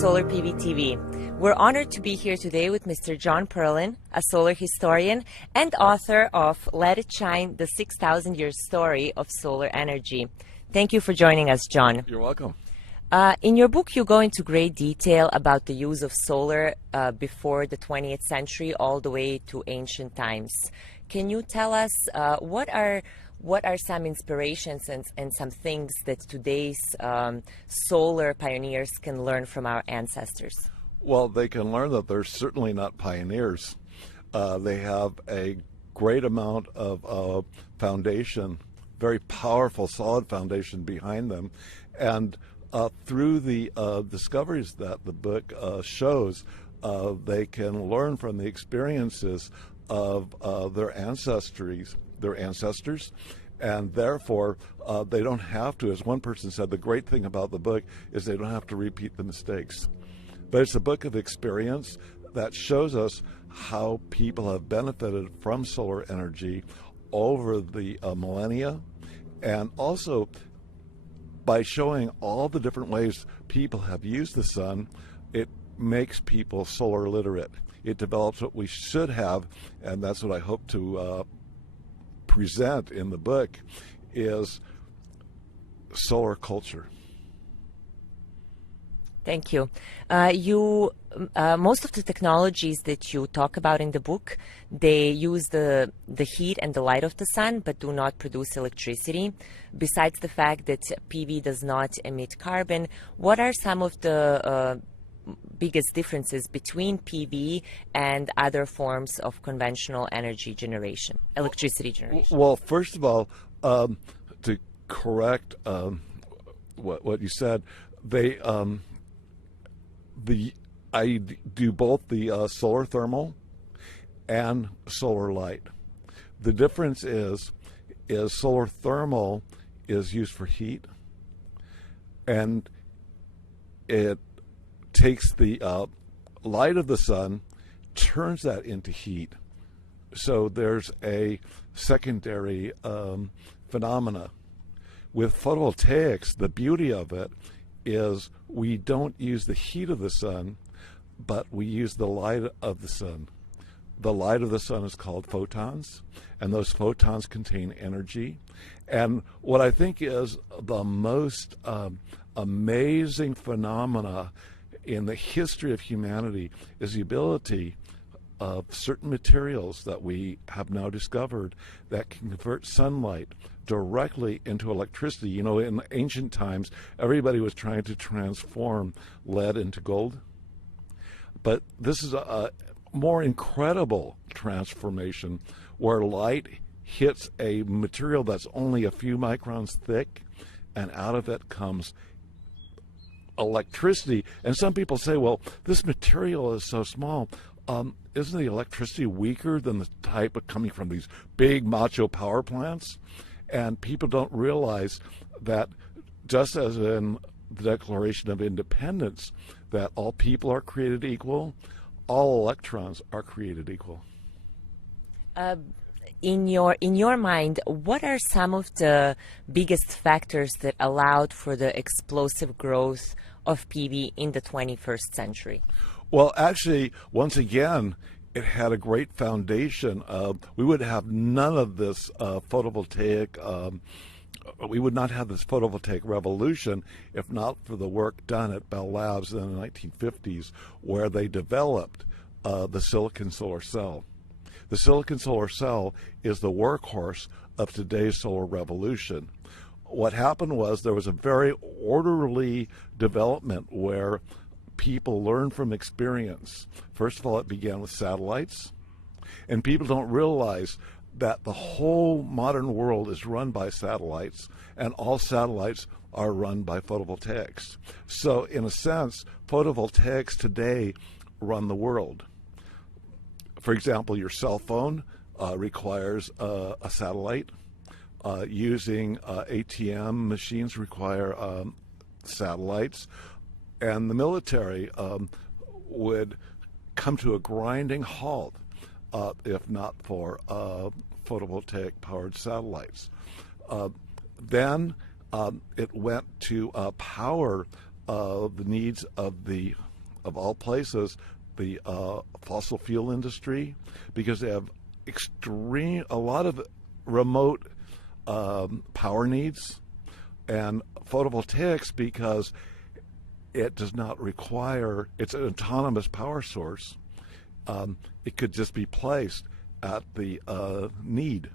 Solar PV TV. We're honored to be here today with Mr. John Perlin, a solar historian and author of Let It Shine, the 6,000-year story of solar energy. Thank you for joining us, John. You're welcome. In your book, you go into great detail about the use of solar before the 20th century all the way to ancient times. Can you tell us what are some inspirations and some things that today's solar pioneers can learn from our ancestors? Well, they can learn that they're certainly not pioneers. They have a great amount of foundation, very powerful, solid foundation behind them. And through the discoveries that the book shows, they can learn from the experiences of their ancestors, and therefore they don't have to, as one person said, the great thing about the book is they don't have to repeat the mistakes. But it's a book of experience that shows us how people have benefited from solar energy over the millennia, and also by showing all the different ways people have used the sun, it makes people solar literate. It develops what we should have, and that's what I hope to present in the book, is solar culture. Thank you. Most of the technologies that you talk about in the book, they use the heat and the light of the sun, but do not produce electricity. Besides the fact that PV does not emit carbon, what are some of the biggest differences between PV and other forms of conventional energy generation, electricity generation? Well, first of all, to correct what you said, I do both the solar thermal and solar light. The difference is solar thermal is used for heat, and it takes the light of the sun, turns that into heat. So there's a secondary phenomena. With photovoltaics, the beauty of it is we don't use the heat of the sun, but we use the light of the sun. The light of the sun is called photons, and those photons contain energy. And what I think is the most amazing phenomena in the history of humanity is the ability of certain materials that we have now discovered that can convert sunlight directly into electricity. You know, in ancient times, everybody was trying to transform lead into gold. But this is a more incredible transformation where light hits a material that's only a few microns thick, and out of it comes electricity. And some people say, well, this material is so small. Isn't the electricity weaker than the type of coming from these big macho power plants? And people don't realize that, just as in the Declaration of Independence, that all people are created equal, all electrons are created equal. In your mind, what are some of the biggest factors that allowed for the explosive growth of PV in the 21st century? Well, actually, once again, it had a great foundation. We would have none of this photovoltaic, we would not have this photovoltaic revolution if not for the work done at Bell Labs in the 1950s, where they developed the silicon solar cell. The silicon solar cell is the workhorse of today's solar revolution. What happened was there was a very orderly development where people learn from experience. First of all, it began with satellites, and people don't realize that the whole modern world is run by satellites, and all satellites are run by photovoltaics. So in a sense, photovoltaics today run the world. For example, your cell phone requires a satellite. Using ATM machines require satellites. And the military would come to a grinding halt if not for photovoltaic-powered satellites. Then it went to power the needs of all places, the fossil fuel industry, because they have a lot of remote power needs, and photovoltaics because it does not require, it's an autonomous power source. It could just be placed at the need.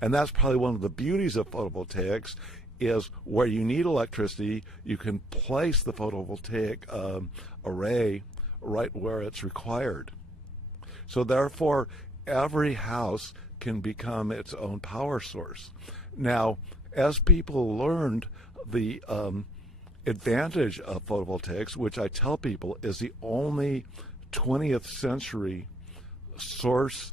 And that's probably one of the beauties of photovoltaics, is where you need electricity, you can place the photovoltaic array right where it's required. So therefore, every house can become its own power source. Now, as people learned the advantage of photovoltaics, which I tell people is the only 20th century source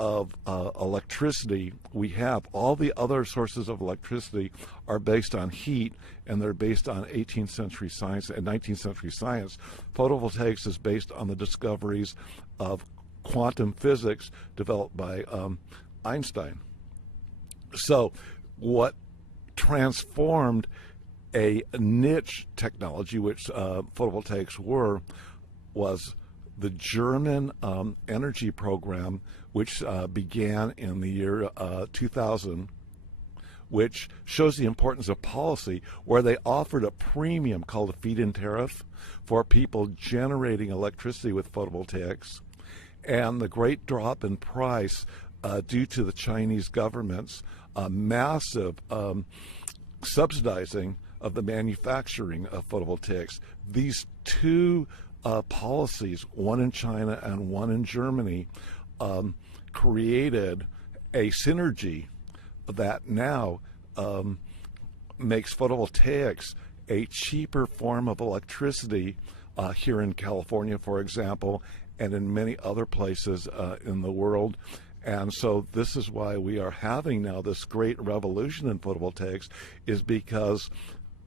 of electricity we have. All the other sources of electricity are based on heat, and they're based on 18th century science and 19th century science. Photovoltaics is based on the discoveries of quantum physics developed by Einstein. So what transformed a niche technology, which photovoltaics was the German energy program, which began in the year 2000, which shows the importance of policy, where they offered a premium called a feed-in tariff for people generating electricity with photovoltaics. And the great drop in price due to the Chinese government's massive subsidizing of the manufacturing of photovoltaics. These two policies, one in China and one in Germany, created a synergy that now makes photovoltaics a cheaper form of electricity here in California, for example, and in many other places in the world. And so this is why we are having now this great revolution in photovoltaics, is because,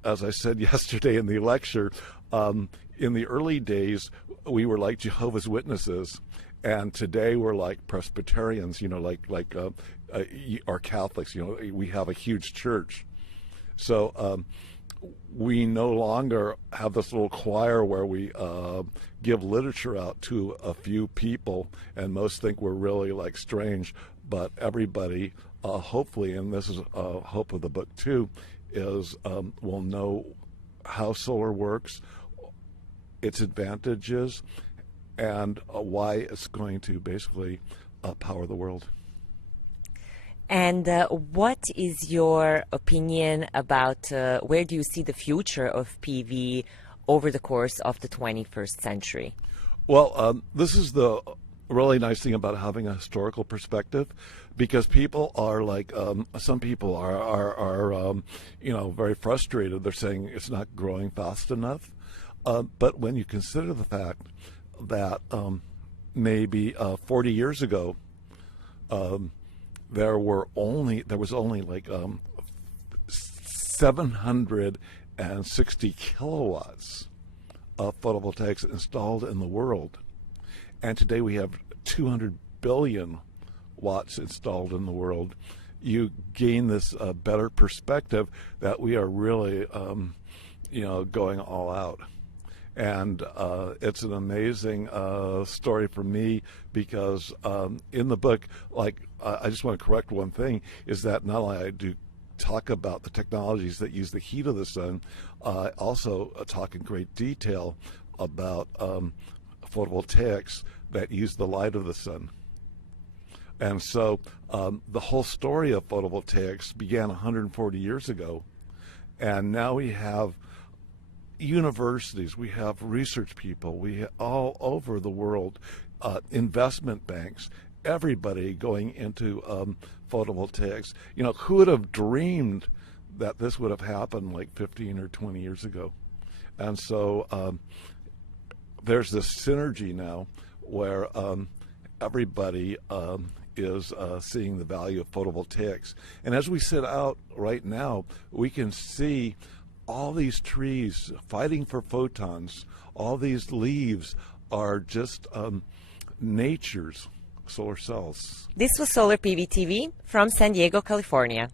as I said yesterday in the lecture, in the early days, we were like Jehovah's Witnesses, and today we're like Presbyterians, or Catholics. We have a huge church. So we no longer have this little choir where we give literature out to a few people, and most think we're really like strange, but everybody, hopefully, and this is a hope of the book too, is will know how solar works, its advantages, and why it's going to basically power the world. And what is your opinion about where do you see the future of PV over the course of the 21st century? Well, this is the really nice thing about having a historical perspective, because people are like, some people are very frustrated. They're saying it's not growing fast enough. But when you consider the fact that maybe 40 years ago, there was only like 760 kilowatts of photovoltaics installed in the world, and today we have 200 billion watts installed in the world. You gain this better perspective that we are really going all out. And it's an amazing story for me, because in the book, I just want to correct one thing, is that not only I do talk about the technologies that use the heat of the sun, I also talk in great detail about photovoltaics that use the light of the sun. And so the whole story of photovoltaics began 140 years ago, and now we have universities, we have research people, we have all over the world, investment banks, everybody going into photovoltaics. Who would have dreamed that this would have happened like 15 or 20 years ago? And so there's this synergy now where everybody is seeing the value of photovoltaics. And as we sit out right now, we can see all these trees fighting for photons. All these leaves are just nature's solar cells. This was Solar PV TV from San Diego, California.